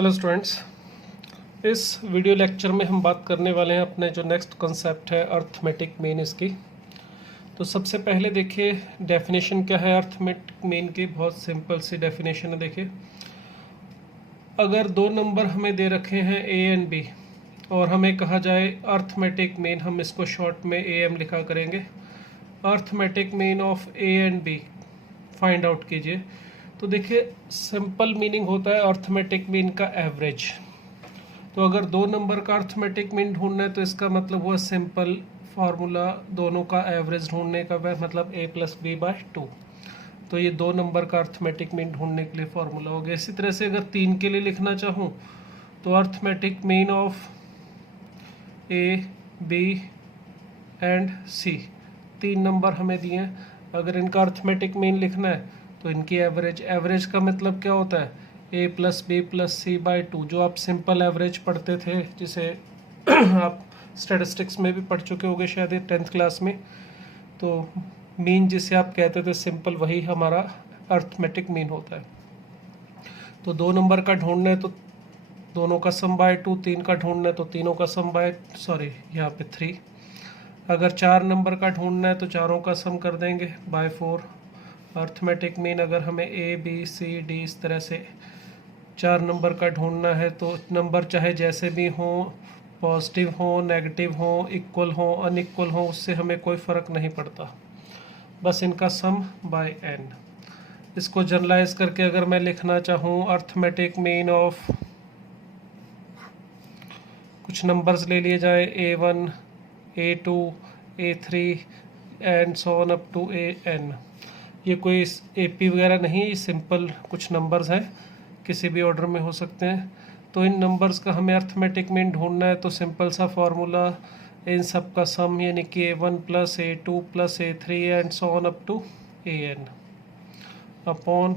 Hello students, इस video lecture में हम बात करने वाले हैं अपने जो नेक्स्ट कॉन्सेप्ट है अर्थमेटिक मीन इसकी। तो सबसे पहले देखिए डेफिनेशन क्या है अर्थमेटिक मीन की। बहुत सिंपल सी डेफिनेशन है। देखिए, अगर दो नंबर हमें दे रखे हैं ए एंड बी और हमें कहा जाए अर्थमेटिक मीन, हम इसको शॉर्ट में ए एम लिखा करेंगे। Arithmetic mean of A and B find out कीजिए। तो देखिए सिंपल मीनिंग होता है अर्थमेटिक मीन का एवरेज। तो अगर दो नंबर का अर्थमेटिक मीन ढूंढना है तो इसका मतलब हुआ सिंपल फार्मूला दोनों का एवरेज ढूंढने का, मतलब a प्लस बी बाय 2। तो ये दो नंबर का अर्थमेटिक मीन ढूंढने के लिए फार्मूला हो गया। इसी तरह से अगर तीन के लिए लिखना चाहूँ तो arithmetic mean of a, b and c, तीन नंबर हमें दिए हैं। अगर इनका अर्थमेटिक मीन लिखना है तो इनकी एवरेज का मतलब क्या होता है a plus B plus C by 2, जो आप सिंपल एवरेज पढ़ते थे, जिसे आप स्टैटिस्टिक्स में भी पढ़ चुके होंगे शायद 10th क्लास में। तो मीन जिसे आप कहते थे सिंपल, वही हमारा अर्थमेटिक मीन होता है। तो दो नंबर का ढूंढना है तो दोनों का सम बाय 2, तीन का ढूंढना है तो तीनों का सम बाय यहाँ पे 3। अगर चार नंबर का ढूंढना है तो चारों का सम कर देंगे बाय 4। अर्थमेटिक मीन अगर हमें ए बी सी डी इस तरह से चार नंबर का ढूंढना है तो नंबर चाहे जैसे भी हो, पॉजिटिव हो, नेगेटिव हो, इक्वल हो, अनइक्वल हो, उससे हमें कोई फ़र्क नहीं पड़ता, बस इनका सम बाय n। इसको जनरलाइज करके अगर मैं लिखना चाहूँ अर्थमेटिक मीन ऑफ, कुछ नंबर्स ले लिए जाए a1, a2, a3 and so on up to an। ये कोई AP वगैरह नहीं, ये सिंपल कुछ नंबर्स हैं, किसी भी ऑर्डर में हो सकते हैं। तो इन नंबर्स का हमें अर्थमेटिक मीन ढूंढना है तो सिंपल सा फार्मूला, इन सब का सम यानी कि a1 plus a2 plus a3 and so on up to an upon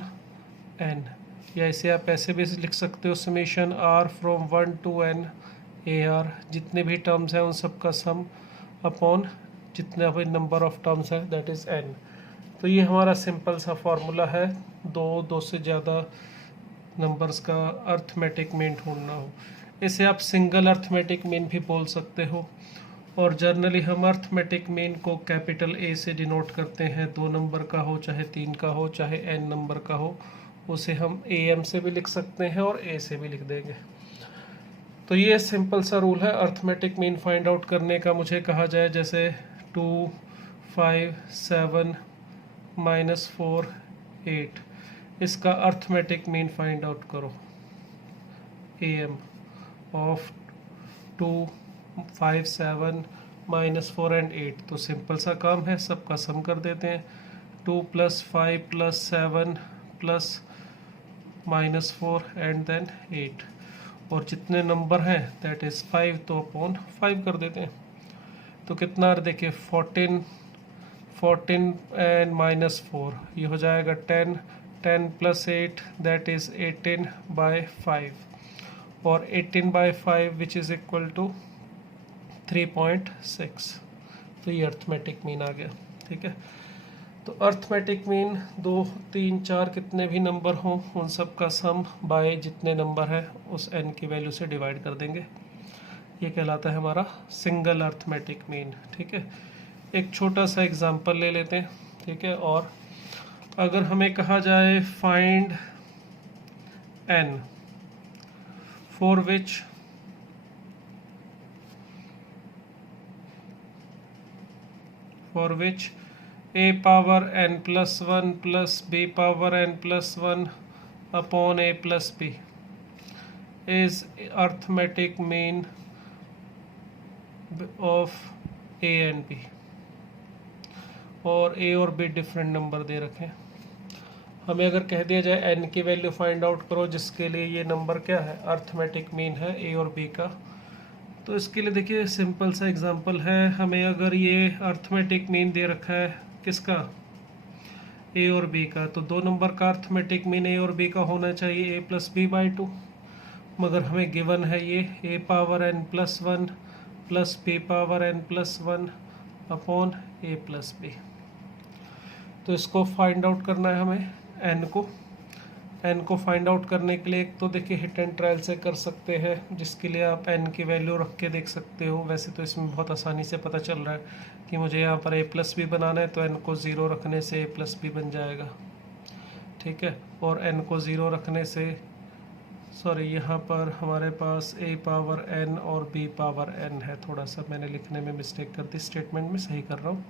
n। या इसे आप ऐसे भी लिख सकते हो summation r from 1 to n ar, जितने भी टर्म्स हैं उन सब का सम अपॉन जितने भी नंबर ऑफ टर्म्स है दैट इज़ n। तो ये हमारा सिंपल सा फार्मूला है दो से ज़्यादा नंबर्स का अर्थमेटिक मीन ढूंढना हो। इसे आप सिंगल अर्थमेटिक मीन भी बोल सकते हो। और जनरली हम अर्थमेटिक मीन को कैपिटल A से डिनोट करते हैं। दो नंबर का हो, चाहे तीन का हो, चाहे n नंबर का हो, उसे हम AM से भी लिख सकते हैं और A से भी लिख देंगे। तो ये सिंपल सा रूल है अर्थमेटिक मीन फाइंड आउट करने का। मुझे कहा जाए जैसे 2, 5, 7 -4, 8, इसका अर्थमेटिक मीन फाइंड आउट करो AM ऑफ 2, 5, 7 -4 एंड 8। तो सिंपल सा काम है, सबका सम कर देते हैं। 2 + 5 + 7 + -4 एंड देन 8, और जितने नंबर हैं दैट इज़ 5, तो अपॉन 5 कर देते हैं। तो कितना देखिए 14 एंड -4, ये हो जाएगा 10 + 8 दैट इज़ 18/5, और 18/5 विच इज़ इक्वल टू 3.6। तो ये अर्थमेटिक मीन आ गया। ठीक है, तो अर्थमेटिक मीन 2, 3, 4 कितने भी नंबर हों उन सब का सम बाय जितने नंबर है उस n की वैल्यू से डिवाइड कर देंगे। ये कहलाता है हमारा सिंगल अर्थमेटिक मीन। ठीक है, एक छोटा सा एग्जांपल ले लेते हैं। ठीक है, और अगर हमें कहा जाए find n for which a power n + 1 + b power n + 1 upon a + b is arithmetic mean of a and b, और a और b डिफरेंट नंबर दे रखे हैं। हमें अगर कह दिया जाए n की वैल्यू फाइंड आउट करो, जिसके लिए ये नंबर क्या है अर्थमेटिक मीन है a और b का। तो इसके लिए देखिए सिंपल सा एग्जांपल है। हमें अगर ये अर्थमेटिक मीन दे रखा है किसका, a और b का, तो दो नंबर का अर्थमेटिक मीन a और b का होना चाहिए a + b/2, मगर हमें गिवन है ये a power n + 1 + b power n + 1 upon a + b। तो इसको फाइंड आउट करना है हमें n को। एन को फाइंड आउट करने के लिए एक तो देखिए हिट एंड ट्रायल से कर सकते हैं, जिसके लिए आप एन की वैल्यू रख के देख सकते हो। वैसे तो इसमें बहुत आसानी से पता चल रहा है कि मुझे यहाँ पर ए प्लस बी बनाना है, तो एन को 0 रखने से ए प्लस बी बन जाएगा, ठीक है। और एन को 0 रखने से यहाँ पर हमारे पास a पावर n और b पावर n है। थोड़ा सा मैंने लिखने में मिस्टेक कर दी, स्टेटमेंट में सही कर रहा हूँ।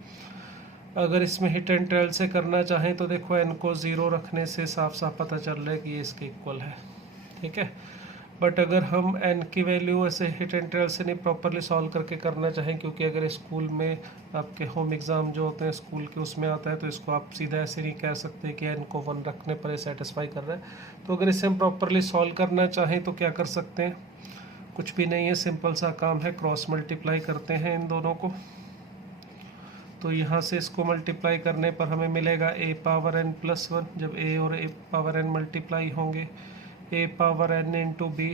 अगर इसमें हिट एंड ट्रायल से करना चाहें तो देखो n को 0 रखने से साफ साफ पता चल रहा है कि ये इसके इक्वल है, ठीक है। बट अगर हम n की वैल्यू ऐसे हिट एंड ट्रायल से नहीं प्रॉपरली सॉल्व करके करना चाहें, क्योंकि अगर स्कूल में आपके होम एग्ज़ाम जो होते हैं स्कूल के उसमें आता है, तो इसको आप सीधा ऐसे नहीं कह सकते कि n को 1 रखने पर ये सेटिस्फाई कर रहा है। तो अगर इसे हम प्रॉपरली सॉल्व करना चाहें तो क्या कर सकते हैं, कुछ भी नहीं है, सिंपल सा काम है, क्रॉस मल्टीप्लाई करते हैं इन दोनों को। तो यहाँ से इसको मल्टीप्लाई करने पर हमें मिलेगा a पावर n प्लस 1। जब a और a पावर n मल्टीप्लाई होंगे, a power n into B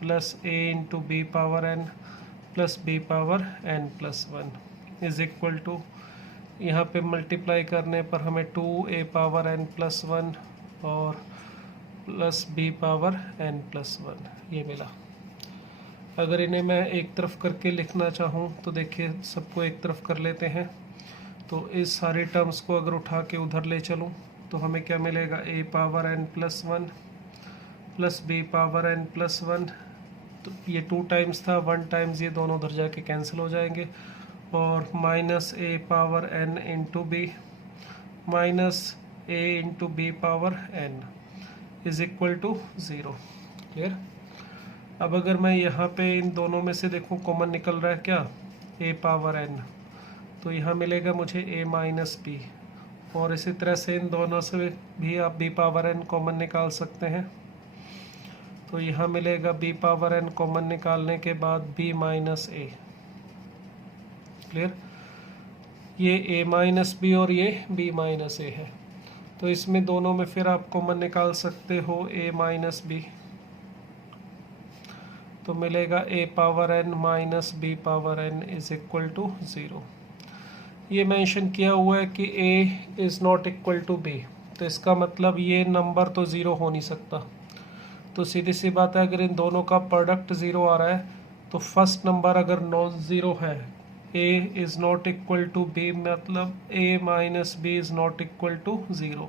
plus a into B power n plus b power n plus 1 is equal to, यहाँ पे मल्टीप्लाई करने पर हमें 2a पावर n प्लस 1 और plus b power n plus 1 ये मिला। अगर इन्हें मैं एक तरफ करके लिखना चाहूँ तो देखिए सबको एक तरफ कर लेते हैं। तो इस सारे टर्म्स को अगर उठा के उधर ले चलूँ तो हमें क्या मिलेगा, a power n plus 1 plus b power n plus 1। तो ये 2 टाइम्स था, 1 टाइम्स ये दोनों उधर जाके कैंसिल हो जाएंगे, और minus a power n into B minus a into B power n is equal to 0। Clear. अब अगर मैं यहाँ पे इन दोनों में से देखूँ कॉमन निकल रहा है क्या, a पावर n, तो यहाँ मिलेगा मुझे a माइनस बी, और इसी तरह से इन दोनों से भी आप b पावर n कॉमन निकाल सकते हैं। तो यहाँ मिलेगा b पावर n कॉमन निकालने के बाद b माइनस a। क्लियर। ये a माइनस बी और ये b माइनस a है, तो इसमें दोनों में फिर आप कॉमन निकाल सकते हो a माइनस बी, तो मिलेगा a power n minus b power n is equal to 0। ये मेंशन किया हुआ है कि a is not equal to b, तो इसका मतलब ये नंबर तो 0 हो नहीं सकता। तो सीधी सी बात है, अगर इन दोनों का प्रोडक्ट 0 आ रहा है तो फर्स्ट नंबर अगर नॉन ज़ीरो है, a is not equal to b, मतलब a minus b is not equal to 0।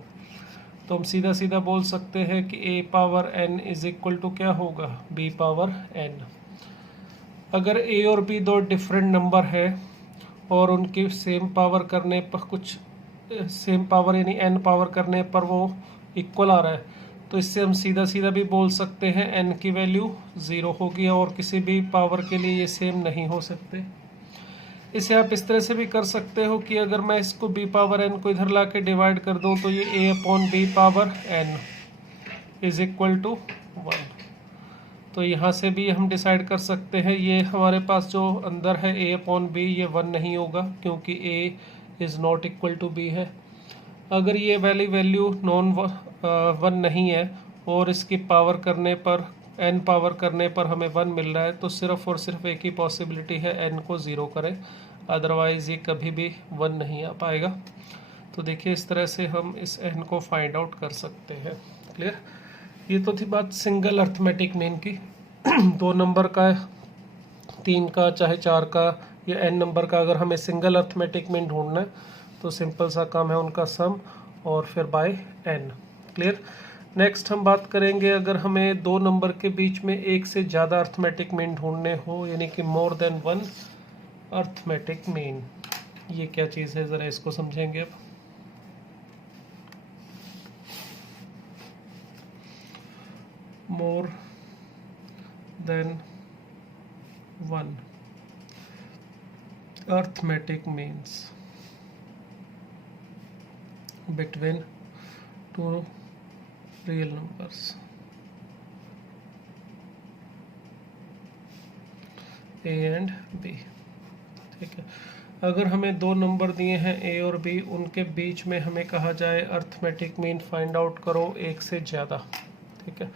तो हम सीधा सीधा बोल सकते हैं कि a power n is equal to क्या होगा, b पावर n। अगर a और b दो डिफरेंट नंबर है और उनकी सेम पावर करने पर सेम पावर यानी n पावर करने पर वो इक्वल आ रहा है, तो इससे हम सीधा सीधा भी बोल सकते हैं n की वैल्यू 0 होगी, और किसी भी पावर के लिए ये सेम नहीं हो सकते। इसे आप इस तरह से भी कर सकते हो कि अगर मैं इसको b पावर n को इधर ला के डिवाइड कर दूं तो ये a upon b power n is equal to 1। तो यहाँ से भी हम डिसाइड कर सकते हैं, ये हमारे पास जो अंदर है a अपॉन b ये 1 नहीं होगा, क्योंकि a is not equal to b है। अगर ये वाली वैल्यू नॉन 1 नहीं है और इसकी पावर करने पर n पावर करने पर हमें 1 मिल रहा है, तो सिर्फ और सिर्फ एक ही पॉसिबिलिटी है n को 0 करें, अदरवाइज़ ये कभी भी 1 नहीं आ पाएगा। तो देखिए इस तरह से हम इस n को फाइंड आउट कर सकते हैं। क्लियर। ये तो थी बात सिंगल अर्थमेटिक मीन की। 2 नंबर का, 3 का, चाहे 4 का या n नंबर का, अगर हमें सिंगल अर्थमेटिक मीन ढूंढना है तो सिंपल सा काम है, उनका सम और फिर बाय n। क्लियर। नेक्स्ट हम बात करेंगे, अगर हमें 2 नंबर के बीच में एक से ज़्यादा अर्थमेटिक मीन ढूंढने हो, यानी कि मोर देन 1 अर्थमेटिक मीन। ये क्या चीज़ है, ज़रा इसको समझेंगे अब। More than 1 arithmetic means between 2 real numbers a and b। ठीक है। अगर हमें 2 नंबर दिए हैं a और b, उनके बीच में हमें कहा जाए अर्थमेटिक मीन फाइंड आउट करो एक से ज़्यादा। ठीक है।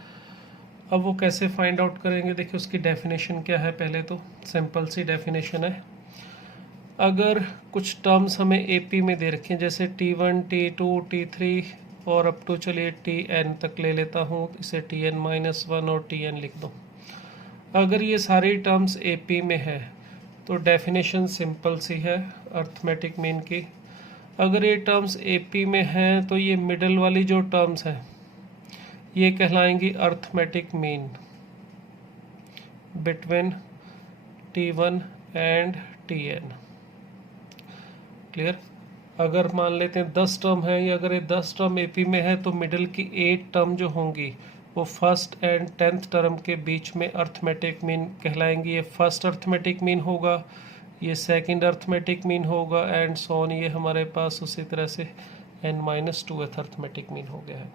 अब वो कैसे फाइंड आउट करेंगे, देखिए उसकी डेफिनेशन क्या है। पहले तो सिंपल सी डेफिनेशन है, अगर कुछ टर्म्स हमें AP में दे रखे हैं, जैसे T1, T2, T3 और अप टू चलिए टी एन तक ले लेता हूँ, इसे टी एन माइनस वन और टी एन लिख दूँ। अगर ये सारी टर्म्स ए पी में है तो डेफिनेशन सिंपल सी है अर्थमेटिक मीन की। अगर ये टर्म्स ए पी में हैं तो ये मिडल वाली जो टर्म्स हैं ये कहलाएंगी arithmetic mean between T1 and Tn। Clear. अगर मान लेते हैं 10 टर्म है, या अगर ये 10 टर्म एपी में है तो मिडल की 8 टर्म जो होंगी वो फर्स्ट एंड 10th टर्म के बीच में अर्थमेटिक मीन कहलाएंगी। ये फर्स्ट अर्थमेटिक मीन होगा, ये सेकंड अर्थमेटिक मीन होगा एंड सो ऑन। ये हमारे पास उसी तरह से n-2th अर्थमेटिक मीन हो गया है।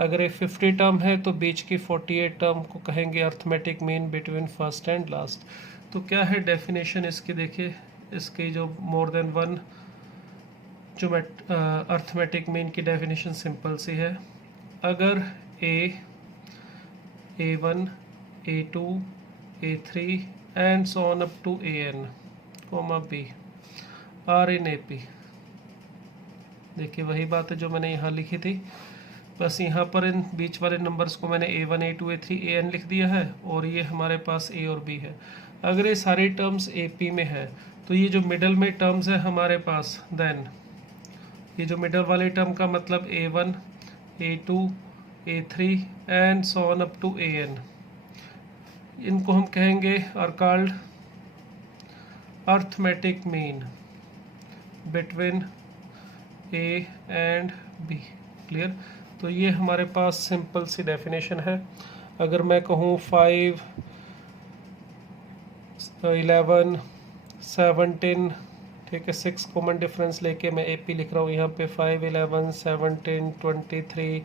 अगर ये 50 टर्म है तो बीच की 48 टर्म को कहेंगे arithmetic mean between first and last. तो क्या है डेफिनेशन इसकी, देखिए इसकी जो मोर देन वन जो अर्थमेटिक मीन की डेफिनेशन सिंपल सी है। अगर A1, A2, A3 and so on up to AN, B are in AP, देखिए वही बात है जो मैंने यहाँ लिखी थी, बस यहाँ पर इन बीच वाले नंबर्स को मैंने A1, A2, A3, AN लिख दिया है और ये हमारे पास A और B है। अगर ये सारी टर्म्स AP में है तो ये जो मिडल में टर्म्स है हमारे पास, देन ये जो मिडल वाले टर्म का मतलब A1, A2, A3 and so on up to AN, इनको हम कहेंगे are called arithmetic mean between A and B। Clear. तो ये हमारे पास सिंपल सी डेफिनेशन है। अगर मैं कहूँ 5, 11, 17, ठीक है, 6 कॉमन डिफरेंस लेके मैं AP लिख रहा हूँ यहाँ पे 5, 11, 17, 23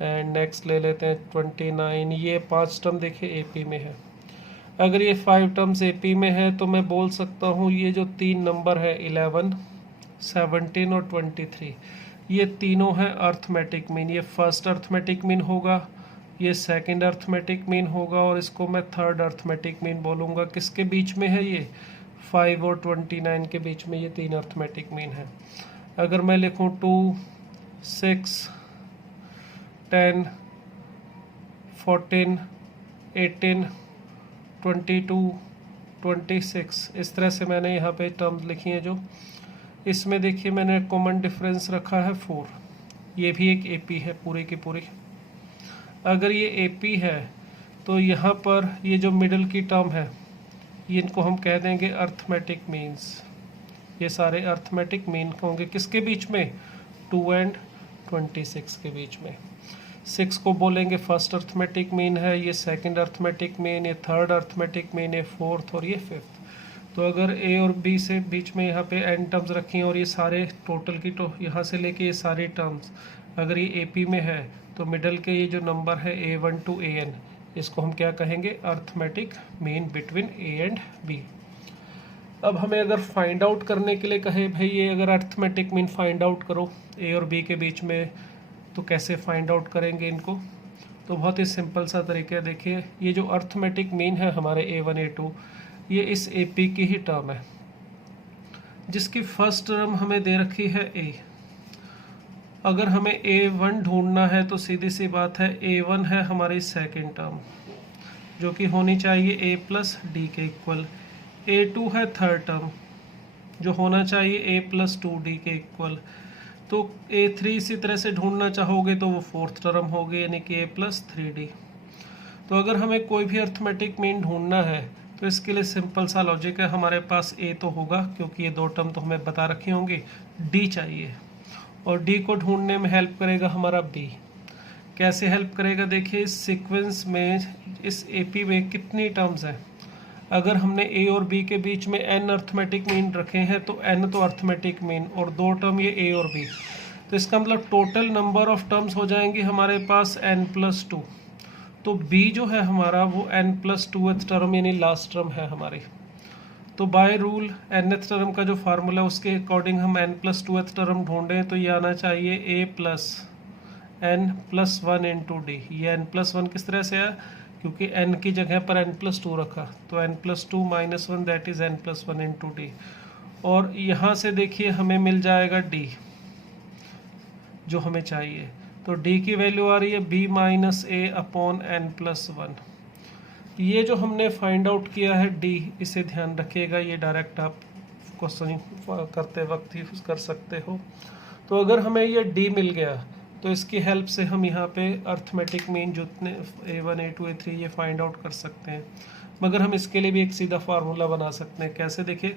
एंड नेक्स्ट ले लेते हैं 29। ये 5 टर्म देखिए AP में है। अगर ये 5 टर्म्स AP में है तो मैं बोल सकता हूँ ये जो 3 नंबर है 11, 17 और 23, ये तीनों है अर्थमेटिक मीन। ये फर्स्ट अर्थमेटिक मीन होगा, ये सेकंड अर्थमेटिक मीन होगा और इसको मैं थर्ड अर्थमेटिक मीन बोलूँगा। किसके बीच में है ये? 5 और 29 के बीच में ये 3 अर्थमेटिक मीन है। अगर मैं लिखूँ 2, 6, 10, 14, 18, 22, 26, इस तरह से मैंने यहाँ पे टर्म्स लिखी हैं। जो इसमें देखिए मैंने कॉमन डिफरेंस रखा है 4, ये भी एक AP है पूरी की पूरी। अगर ये AP है तो यहाँ पर ये जो मिडल की टर्म है ये इनको हम कह देंगे अर्थमेटिक मीन्स। ये सारे अर्थमेटिक मीन होंगे किसके बीच में? 2 एंड 26 के बीच में। 6 को बोलेंगे फर्स्ट अर्थमेटिक मीन है, ये सेकंड अर्थमेटिक मीन, ये थर्ड अर्थमेटिक मीन है, फोर्थ और ये फिफ्थ। तो अगर A और B से बीच में यहाँ पे n टर्म्स रखी हैं और ये सारे टोटल की तो यहाँ से लेके ये सारे टर्म्स अगर ये AP में है तो मिडल के ये जो नंबर है A1 to AN, इसको हम क्या कहेंगे? Arithmetic mean between A and B। अब हमें अगर फाइंड आउट करने के लिए कहे भाई ये अगर अर्थमेटिक मीन फाइंड आउट करो A और B के बीच में, तो कैसे फाइंड आउट करेंगे इनको? तो बहुत ही सिंपल सा तरीका है। देखिए ये जो अर्थमेटिक मीन है हमारे A1, A2, ये इस AP की ही टर्म है जिसकी फर्स्ट टर्म हमें दे रखी है A। अगर हमें A1 ढूंढना है तो सीधी सी बात है A1 है हमारी सेकंड टर्म जो कि होनी चाहिए A प्लस D के इक्वल। A2 है थर्ड टर्म जो होना चाहिए A प्लस 2D के इक्वल। तो A3 इसी तरह से ढूंढना चाहोगे तो वो फोर्थ टर्म होगी यानी कि A प्लस 3D। तो अगर हमें कोई भी अर्थमेटिक मीन ढूंढना है तो इसके लिए सिंपल सा लॉजिक है, हमारे पास A तो होगा क्योंकि ये 2 टर्म तो हमें बता रखी होंगी, D चाहिए और D को ढूंढने में हेल्प करेगा हमारा B। कैसे हेल्प करेगा? देखिए इस सीक्वेंस में इस AP में कितनी टर्म्स हैं। अगर हमने A और B के बीच में n अर्थमेटिक मीन रखे हैं तो n तो अर्थमेटिक मीन और 2 टर्म ये A और B, तो इसका मतलब टोटल नंबर ऑफ टर्म्स हो जाएंगे हमारे पास n+2। तो B जो है हमारा वो n+2th टर्म यानी लास्ट टर्म है हमारी। तो बाय रूल nth टर्म का जो फार्मूला उसके अकॉर्डिंग हम n+2th टर्म ढूंढें तो ये आना चाहिए A plus n+1 into D। ये n+1 किस तरह से है? क्योंकि n की जगह पर n+2 रखा तो n+2 - 1 that is n+1 into D। और यहाँ से देखिए हमें मिल जाएगा D जो हमें चाहिए। तो डी की वैल्यू आ रही है b minus A upon N plus 1। ये जो हमने फाइंड आउट किया है d, इसे ध्यान रखिएगा, ये डायरेक्ट आप क्वेश्चन करते वक्त ही कर सकते हो। तो अगर हमें ये d मिल गया तो इसकी हेल्प से हम यहाँ पे अर्थमेटिक मीन जितने a1 a2 a3 ये फाइंड आउट कर सकते हैं। मगर हम इसके लिए भी एक सीधा फार्मूला बना सकते हैं। कैसे, देखिए,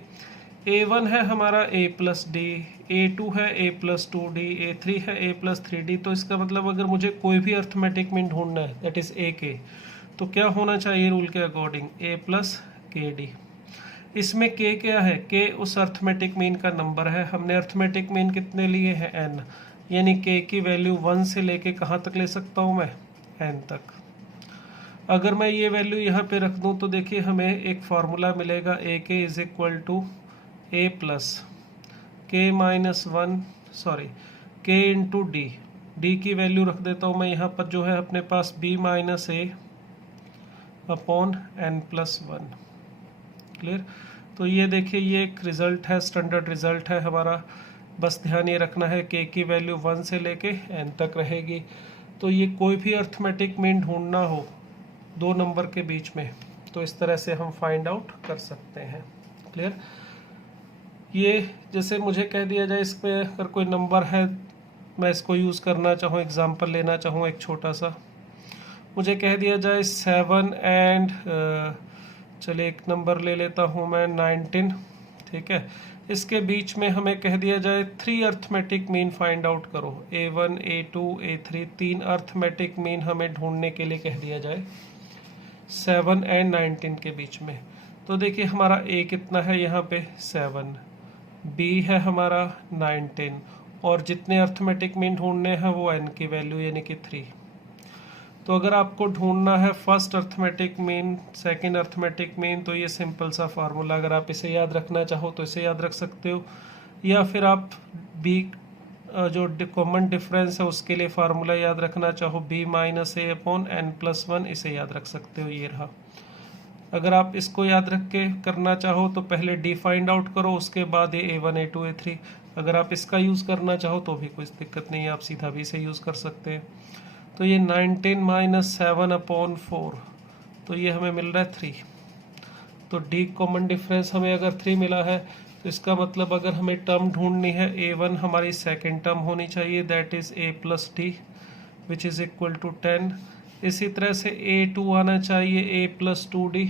a1 है हमारा a प्लस डी, a2 है a प्लस 2d, a3 है a प्लस 3d। तो इसका मतलब अगर मुझे कोई भी अर्थमेटिक मीन ढूंढना है दैट इज a के, तो क्या होना चाहिए रूल के अकॉर्डिंग, a प्लस के डी। इसमें k क्या है, k उस अर्थमेटिक मीन का नंबर है। हमने अर्थमेटिक मीन कितने लिए हैं, n, यानी k की वैल्यू 1 से लेके कहाँ तक ले सकता हूँ मैं, n तक। अगर मैं ये वैल्यू यहाँ पे रख दूँ तो देखिए हमें एक फार्मूला मिलेगा, a k is equal to a plus k minus 1 sorry k into D. D की वैल्यू रख देता हूँ मैं यहाँ पर, जो है अपने पास b minus A upon n plus 1। Clear. तो ये देखिए ये एक रिजल्ट है, स्टैंडर्ड रिजल्ट है हमारा। बस ध्यान ये रखना है k की वैल्यू 1 से लेके n तक रहेगी। तो ये कोई भी अर्थमेटिक मीन ढूंढना हो दो नंबर के बीच में तो इस तरह से हम फाइंड आउट कर सकते हैं। क्लियर। ये जैसे मुझे कह दिया जाए इसमें अगर कोई नंबर है, मैं इसको यूज़ करना चाहूँ, एग्जांपल लेना चाहूँ एक छोटा सा, मुझे कह दिया जाए 7 एंड चलिए एक नंबर ले लेता हूँ मैं 19, ठीक है। इसके बीच में हमें कह दिया जाए 3 अर्थमेटिक मीन फाइंड आउट करो, a1 a2 a3, 3 arithmetic mean हमें ढूंढने के लिए कह दिया जाए 7 एंड 19 के बीच में। तो देखिए हमारा a कितना है यहाँ पे 7, b है हमारा 19 और जितने अर्थमेटिक मीन ढूंढने हैं वो n की वैल्यू यानी कि 3। तो अगर आपको ढूंढना है first arithmetic mean, second arithmetic mean, तो ये सिंपल सा फार्मूला, अगर आप इसे याद रखना चाहो तो इसे याद रख सकते हो, या फिर आप b जो कॉमन डिफरेंस है उसके लिए फार्मूला याद रखना चाहो b minus A upon N plus 1, इसे याद रख सकते हो, ये रहा। अगर आप इसको याद रख के करना चाहो तो पहले d फाइंड आउट करो, उसके बाद ये a1 a2 a3। अगर आप इसका यूज़ करना चाहो तो भी कोई दिक्कत नहीं है, आप सीधा भी इसे यूज़ कर सकते हैं। तो ये 19 माइनस 7 अपॉन 4, तो ये हमें मिल रहा है 3। तो d कॉमन डिफरेंस हमें अगर 3 मिला है तो इसका मतलब अगर हमें टर्म ढूंढनी है a1 हमारी सेकेंड टर्म होनी चाहिए, that is a plus D which is equal to 10। इसी तरह से a2 आना चाहिए a plus 2d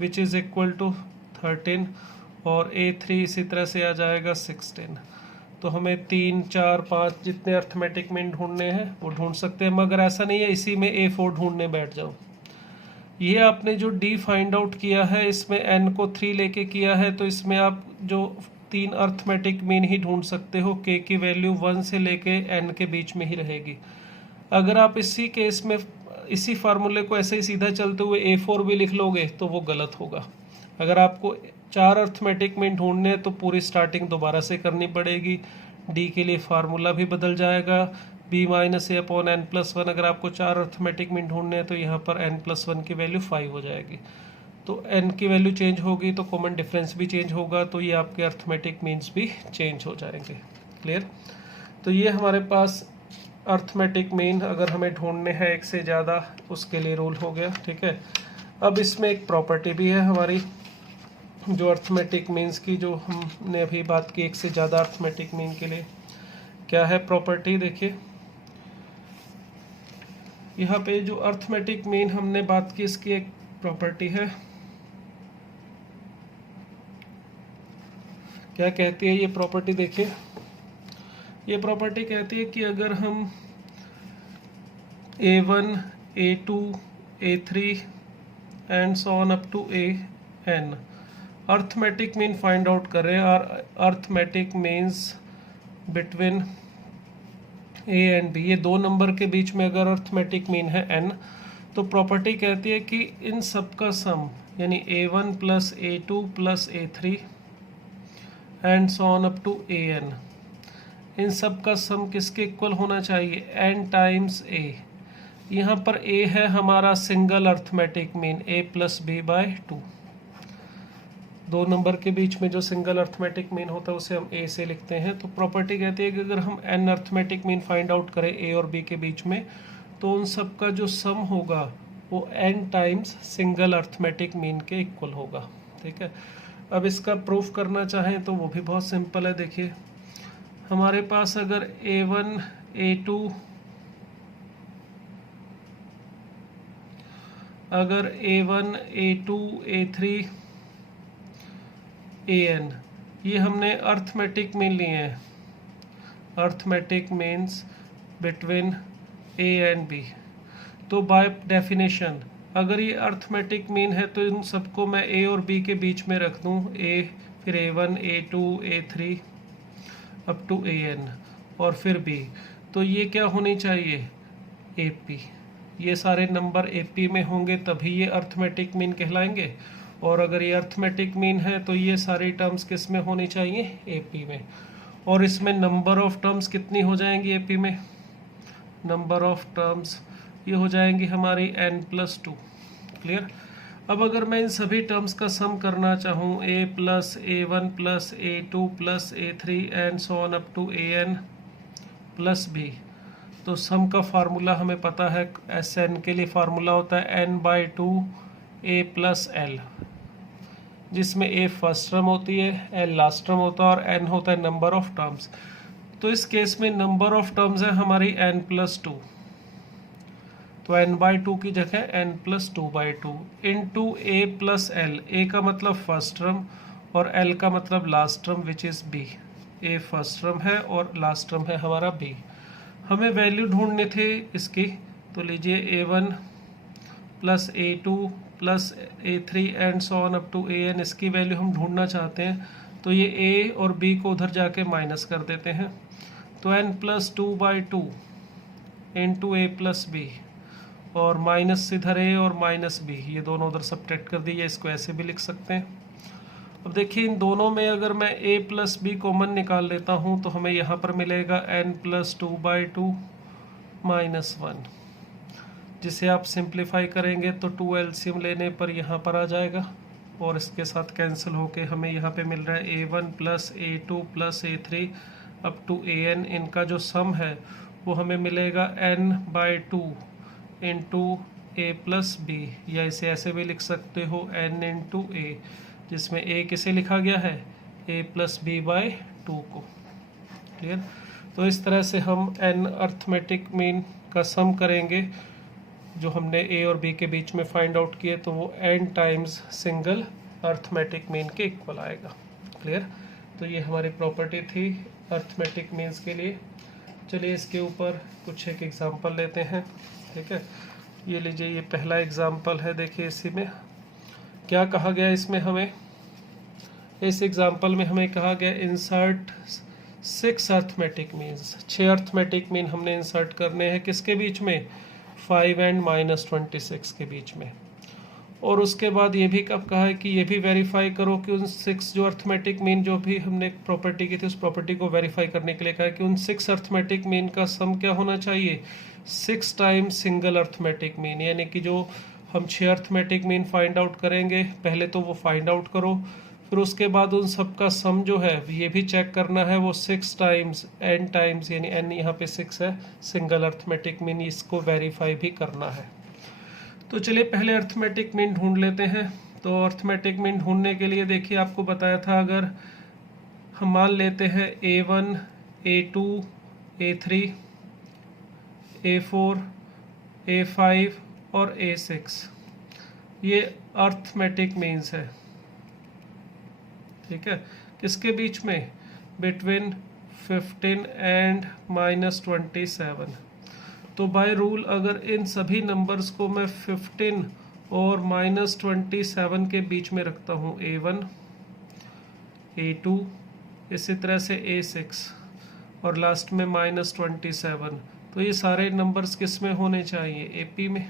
which is equal to 13 और a3 इसी तरह से आ जाएगा 16। तो हमें 3 4 5 जितने अर्थमेटिक मीन ढूंढने हैं वो ढूंढ सकते हैं, मगर ऐसा नहीं है इसी में a4 ढूंढने बैठ जाओ। ये आपने जो d फाइंड आउट किया है इसमें n को 3 लेके किया है, तो इसमें आप जो 3 अर्थमेटिक मीन ही ढूंढ सकते हो, k की वैल्यू 1 से लेके n के बीच में ही रहेगी। अगर आप इसी केस में इसी फार्मूले को ऐसे ही सीधा चलते हुए a4 भी लिख लोगे तो वो गलत होगा। अगर आपको 4 अर्थमेटिक मीन ढूंढने हैं तो पूरी स्टार्टिंग दोबारा से करनी पड़ेगी, d के लिए फार्मूला भी बदल जाएगा, b minus A upon N plus 1। अगर आपको 4 अर्थमेटिक मीन ढूंढने हैं तो यहाँ पर n प्लस 1 की वैल्यू 5 हो जाएगी। तो n की वैल्यू चेंज होगी तो कॉमन डिफरेंस भी चेंज होगा, तो ये आपके अर्थमेटिक मीन्स भी चेंज हो जाएंगे। क्लियर। तो ये हमारे पास अर्थमेटिक मीन अगर हमें ढूंढने हैं एक से ज़्यादा उसके लिए रूल हो गया, ठीक है। अब इसमें एक प्रॉपर्टी भी है हमारी जो अर्थमेटिक मीन्स की, जो हमने अभी बात की एक से ज़्यादा अर्थमेटिक मीन के लिए। क्या है प्रॉपर्टी, देखिए यहाँ पे जो अर्थमेटिक मीन हमने बात की इसकी एक प्रॉपर्टी है। क्या कहती है ये प्रॉपर्टी, देखिए ये प्रॉपर्टी कहती है कि अगर हम a1 a2 a3 and so on up to an arithmetic mean find out करें, और arithmetic means between a and b, ये दो नंबर के बीच में अगर अर्थमेटिक मीन है n, तो प्रॉपर्टी कहती है कि इन सब का सम यानी a1 plus a2 plus a3 and so on up to an, इन सब का सम किसके इक्वल होना चाहिए, n टाइम्स a। यहाँ पर a है हमारा single arithmetic mean a plus b by 2। दो नंबर के बीच में जो सिंगल अर्थमेटिक मीन होता है उसे हम ए से लिखते हैं। तो प्रॉपर्टी कहती है कि अगर हम N arithmetic mean find out करें ए और बी के बीच में, तो उन सब का जो सम होगा वो N times single arithmetic mean के इक्वल होगा। ठीक है, अब इसका प्रूफ करना चाहें तो वो भी बहुत सिंपल है। देखिए, हमारे पास अगर A1 A2 अगर A1 A2 A3 AN ये हमने अर्थमेटिक मीन लिए हैं, arithmetic means between A and B, तो बाय डेफिनेशन अगर ये अर्थमेटिक मीन है तो इन सबको मैं A और B के बीच में रख दूँ, A फिर A1 A2 A3 up to AN और फिर B, तो ये क्या होनी चाहिए AP। ये सारे नंबर AP में होंगे तभी ये अर्थमेटिक मीन कहलाएंगे, और अगर ये अर्थमेटिक मीन है तो ये सारी टर्म्स किस में होनी चाहिए AP में। और इसमें नंबर ऑफ टर्म्स कितनी हो जाएंगी AP में, नंबर ऑफ टर्म्स ये हो जाएंगी हमारी n+2। क्लियर। अब अगर मैं इन सभी टर्म्स का सम करना चाहूँ A plus A1 plus A2 plus A3 and so on up to AN plus B, तो सम का फार्मूला हमें पता है, SN के लिए फार्मूला होता है n/2 A प्लस L, जिसमें A फर्स्ट टर्म होती है, L लास्ट टर्म होता है और N होता है नंबर ऑफ टर्म्स। तो इस केस में नंबर ऑफ टर्म्स है हमारी n+2, तो n/2 की जगह n+2/2 into A plus L, A का मतलब फर्स्ट टर्म और L का मतलब last term which is B। A first term है और लास्ट टर्म है हमारा B। हमें वैल्यू ढूंढने थे इसकी, तो लीजिए A1 plus A2 plus A3 and so on up to AN, इसकी वैल्यू हम ढूंढना चाहते हैं। तो ये A और B को उधर जाके माइनस कर देते हैं, तो n+2/2 into A plus B, और माइनस इधर A और माइनस B, ये दोनों उधर सब्ट्रैक्ट कर दीजिए, इसको ऐसे भी लिख सकते हैं। अब देखिए इन दोनों में अगर मैं A प्लस B कॉमन निकाल लेता हूँ तो हमें यहाँ पर मिलेगा n+2/2 -1, जिसे आप सिंप्लीफाई करेंगे तो 2 एलसीएम लेने पर यहाँ पर आ जाएगा, और इसके साथ कैंसिल होके हमें यहाँ पे मिल रहा है A1 plus A2 plus A3 up to AN। इनका जो सम है वो हमें मिलेगा n/2 into A plus B, या इसे ऐसे भी लिख सकते हो n इंटू A, जिसमें A किसे लिखा गया है A प्लस B/2 को। क्लियर। तो इस तरह से हम n अर्थमेटिक मीन का सम करेंगे जो हमने A और B के बीच में फाइंड आउट किए, तो वो n times single arithmetic mean के इक्वल आएगा। क्लियर। तो ये हमारी प्रॉपर्टी थी अर्थमेटिक मीन्स के लिए। चलिए इसके ऊपर कुछ एक एग्जांपल लेते हैं। ठीक है, ये लीजिए, ये पहला एग्जांपल है। देखिए इसी में क्या कहा गया, इसमें हमें इस एग्जांपल में हमें कहा गया insert 6 arithmetic means, 6 arithmetic mean हमने इंसर्ट करने हैं किसके बीच में, 5 एंड -26 के बीच में। और उसके बाद ये भी कब कहा है कि ये भी वेरीफाई करो कि उन 6 जो अर्थमेटिक मीन जो भी हमने प्रॉपर्टी की थी उस प्रॉपर्टी को वेरीफाई करने के लिए कहा है कि उन 6 अर्थमेटिक मीन का सम क्या होना चाहिए, 6 टाइम्स सिंगल अर्थमेटिक मीन। यानी कि जो हम 6 अर्थमेटिक मीन फाइंड आउट करेंगे, पहले तो वो फाइंड आउट करो, फिर उसके बाद उन सब का सम जो है ये भी चेक करना है, वो 6 टाइम्स n टाइम्स, यानी n यहाँ पे 6 है, सिंगल अर्थमेटिक मीन, इसको वेरीफाई भी करना है। तो चलिए पहले अर्थमेटिक मीन ढूंढ लेते हैं। तो अर्थमेटिक मीन ढूंढने के लिए देखिए आपको बताया था, अगर हम मान लेते हैं A1 A2 A3 A4 A5 और A6, ये अर्थमेटिक मीन्स है। ठीक है, किसके बीच में, बिटवीन 15 एंड -27। तो बाय रूल अगर इन सभी नंबर्स को मैं 15 और -27 के बीच में रखता हूँ, A1 A2 इसी तरह से A6 और लास्ट में -27, तो ये सारे नंबर्स किस में होने चाहिए, AP में।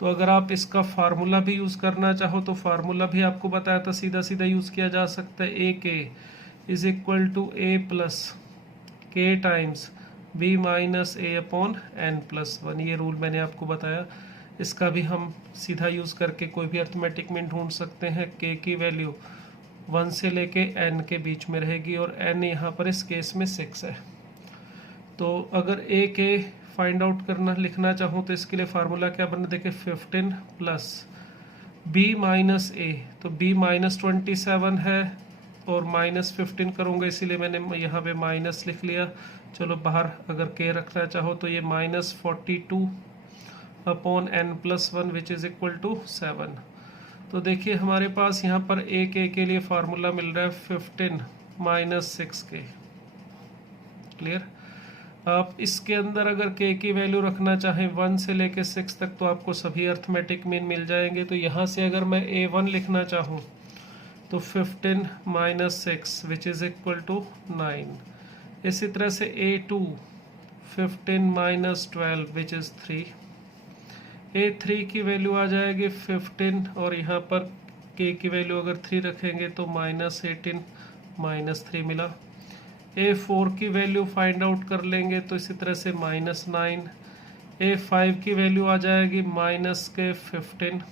तो अगर आप इसका फार्मूला भी यूज़ करना चाहो तो फार्मूला भी आपको बताया था, सीधा सीधा यूज़ किया जा सकता है, AK is equal to A plus K times B minus A upon N+1। ये रूल मैंने आपको बताया। इसका भी हम सीधा यूज़ करके कोई भी अर्थमेटिक मीन ढूंढ सकते हैं। के की वैल्यू 1 से लेके n के बीच में रहेगी और n यहाँ पर इस केस में 6 है। तो अगर a के फाइंड आउट करना लिखना चाहूँ तो इसके लिए फार्मूला क्या बना, देखिए 15 प्लस b माइनस a, तो b माइनस 27 है और माइनस 15 करूँगा, इसीलिए मैंने यहाँ पे माइनस लिख लिया। चलो बाहर अगर k रखना चाहो तो ये minus 42 upon n plus 1 which is equal to 7। तो देखिए हमारे पास यहाँ पर a के लिए फार्मूला मिल रहा है 15 माइनस 6k। क्लियर। आप इसके अंदर अगर k की वैल्यू रखना चाहें 1 से लेके 6 तक तो आपको सभी अर्थमेटिक मीन मिल जाएंगे। तो यहाँ से अगर मैं a1 लिखना चाहूँ तो 15 minus 6 which is equal to 9। इसी तरह से a2 15 minus 12 which is 3। a3 की वैल्यू आ जाएगी 15 और यहाँ पर k की वैल्यू अगर 3 रखेंगे तो माइनस 18 माइनस 3 मिला। a4 की वैल्यू फाइंड आउट कर लेंगे तो इसी तरह से माइनस 9। a5 की वैल्यू आ जाएगी माइनस के 15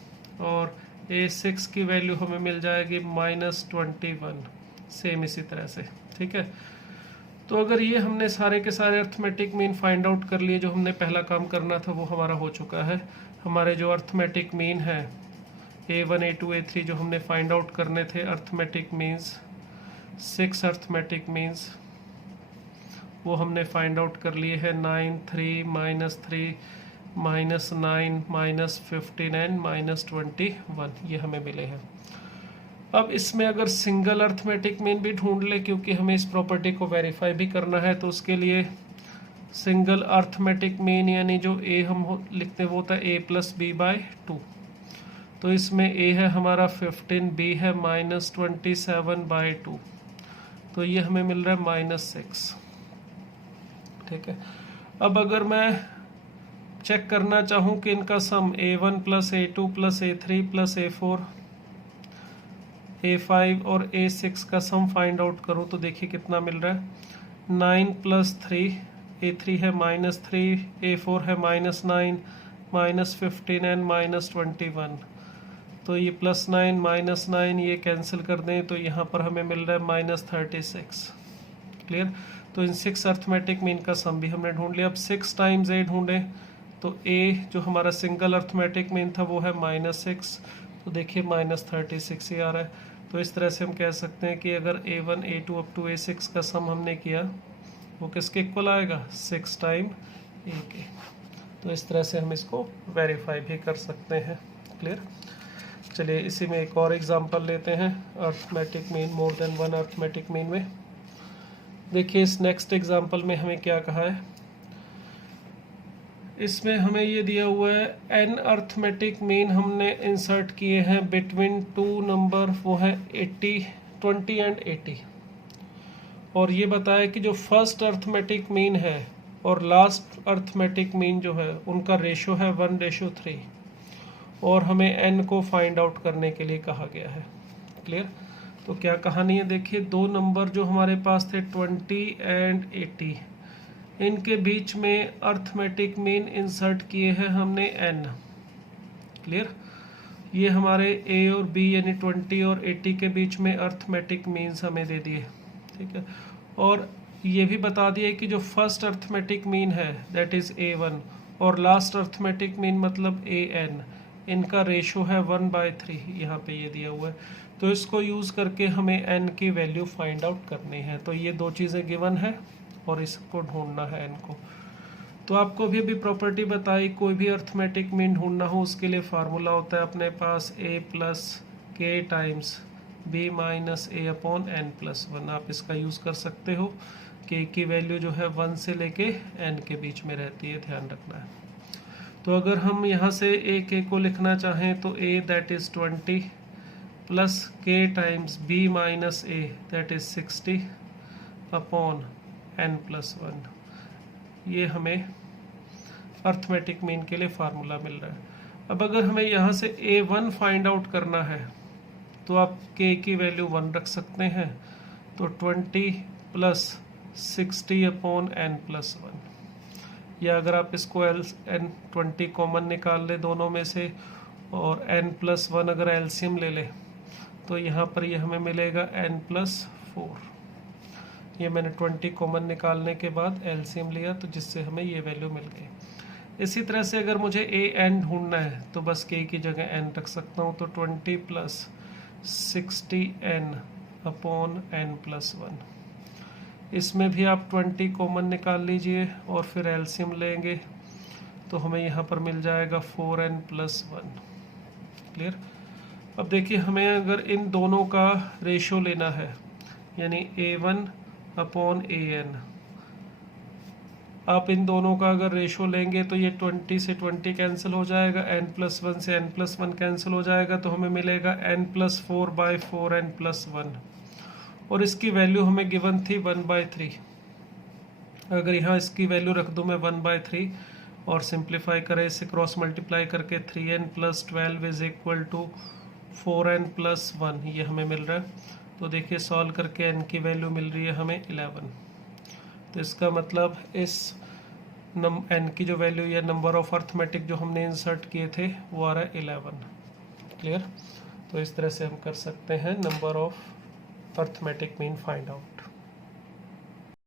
और a6 की वैल्यू हमें मिल जाएगी माइनस 21। सेम इसी तरह से, ठीक है। तो अगर ये हमने सारे के सारे अर्थमेटिक मीन फाइंड आउट कर लिए, जो हमने पहला काम करना था वो हमारा हो चुका है। हमारे जो अर्थमेटिक मीन है a1 a2 a3 जो हमने फाइंड आउट करने थे अर्थमेटिक मीन्स 6 अर्थमेटिक मीन्स वो हमने फाइंड आउट कर लिए हैं। 9 3 minus 3 minus 9 minus 15 and minus 21 ये हमें मिले हैं। अब इसमें अगर सिंगल अर्थमेटिक मीन भी ढूंढ ले, क्योंकि हमें इस प्रॉपर्टी को वेरीफाई भी करना है, तो उसके लिए सिंगल अर्थमेटिक मीन यानी जो a हम लिखते हैं वो होता है a प्लस बी बाई 2। तो इसमें a है हमारा 15, b है माइनस 27 बाई 2, तो ये हमें मिल रहा है माइनस 6। ठीक है। अब अगर मैं चेक करना चाहूँ कि इनका सम a1 plus a2 plus a3 plus a4 a5 और a6 का सम फाइंड आउट करूँ तो देखिए कितना मिल रहा है। 9 प्लस 3 a3 है माइनस 3 a4 है माइनस 9 माइनस 15 एंड माइनस 21। तो ये प्लस 9 माइनस 9 ये कैंसिल कर दें तो यहाँ पर हमें मिल रहा है माइनस 36। क्लियर। तो इन 6 अर्थमेटिक मीन का सम भी हमने ढूंढ लिया। अब 6 टाइम्स a ढूंढें तो a जो हमारा सिंगल अर्थमेटिक मीन था वो है माइनस 6, तो देखिए माइनस 36 ही आ रहा है। तो इस तरह से हम कह सकते हैं कि अगर a1 a2 up to a6 का सम हमने किया वो किसके इक्वल आएगा, 6 टाइम a के। तो इस तरह से हम इसको वेरीफाई भी कर सकते हैं। क्लियर। चलिए इसी में एक और एग्जांपल लेते हैं अर्थमेटिक मीन मोर देन वन अर्थमेटिक मीन में। देखिए इस नेक्स्ट एग्जांपल में हमें क्या कहा है, इसमें हमें ये दिया हुआ है n अर्थमेटिक मीन हमने इंसर्ट किए हैं बिटवीन टू नंबर, वो है 80 20 एंड 80। और ये बताया कि जो फर्स्ट अर्थमेटिक मीन है और लास्ट अर्थमेटिक मीन जो है उनका रेशो है 1:3 और हमें n को फाइंड आउट करने के लिए कहा गया है। क्लियर। तो क्या कहानी है, देखिए दो नंबर जो हमारे पास थे 20 एंड 80, इनके बीच में अर्थमेटिक मीन इंसर्ट किए हैं हमने n। क्लियर। ये हमारे a और b यानी 20 और 80 के बीच में अर्थमेटिक मीन्स हमें दे दिए। ठीक है। और ये भी बता दिए कि जो फर्स्ट अर्थमेटिक मीन है दैट इज a1 और लास्ट अर्थमेटिक मीन मतलब an, इनका रेशो है 1/3, यहाँ पे ये दिया हुआ है। तो इसको यूज़ करके हमें n की वैल्यू फाइंड आउट करनी है। तो ये दो चीज़ें गिवन है और इसको ढूंढना है n को। तो आपको भी अभी प्रॉपर्टी बताई, कोई भी अर्थमेटिक मीन ढूंढना हो उसके लिए फार्मूला होता है अपने पास a प्लस के times b minus a upon n plus 1। आप इसका यूज़ कर सकते हो। k की वैल्यू जो है 1 से लेके n के बीच में रहती है, ध्यान रखना है। तो अगर हम यहाँ से a k को लिखना चाहें तो a that is 20 plus k times b minus a that is 60 upon n plus 1। ये हमें अर्थमेटिक मीन के लिए फार्मूला मिल रहा है। अब अगर हमें यहाँ से a1 फाइंड आउट करना है तो आप k की वैल्यू 1 रख सकते हैं, तो 20 प्लस 60 अपॉन n प्लस 1। या अगर आप इसको n20 कॉमन निकाल ले दोनों में से और n+1 अगर एलसीएम ले ले तो यहाँ पर ये हमें मिलेगा n+4। ये मैंने 20 कॉमन निकालने के बाद एलसीएम लिया तो जिससे हमें ये वैल्यू मिल गई। इसी तरह से अगर मुझे an ढूंढना है तो बस k की जगह n रख सकता हूँ, तो 20 + 60n/n+1। इसमें भी आप 20 कॉमन निकाल लीजिए और फिर एलसीएम लेंगे तो हमें यहाँ पर मिल जाएगा 4n+1। क्लियर। अब देखिए हमें अगर इन दोनों का रेशो लेना है यानी a1/an, आप इन दोनों का अगर रेशो लेंगे तो ये 20 से 20 कैंसिल हो जाएगा, n+1 से n+1 कैंसिल हो जाएगा, तो हमें मिलेगा n+4/4n+1 और इसकी वैल्यू हमें गिवन थी 1/3। अगर यहाँ इसकी वैल्यू रख दूँ मैं 1/3 और सिंप्लीफाई करें इसे क्रॉस मल्टीप्लाई करके 3n+12 = 4n+1 ये हमें मिल रहा है। तो देखिए सॉल्व करके n की वैल्यू मिल रही है हमें 11। तो इसका मतलब इस n की जो वैल्यू या नंबर ऑफ अर्थमेटिक जो हमने इंसर्ट किए थे वो आ रहा है 11। क्लियर। तो इस तरह से हम कर सकते हैं number of arithmetic mean find out.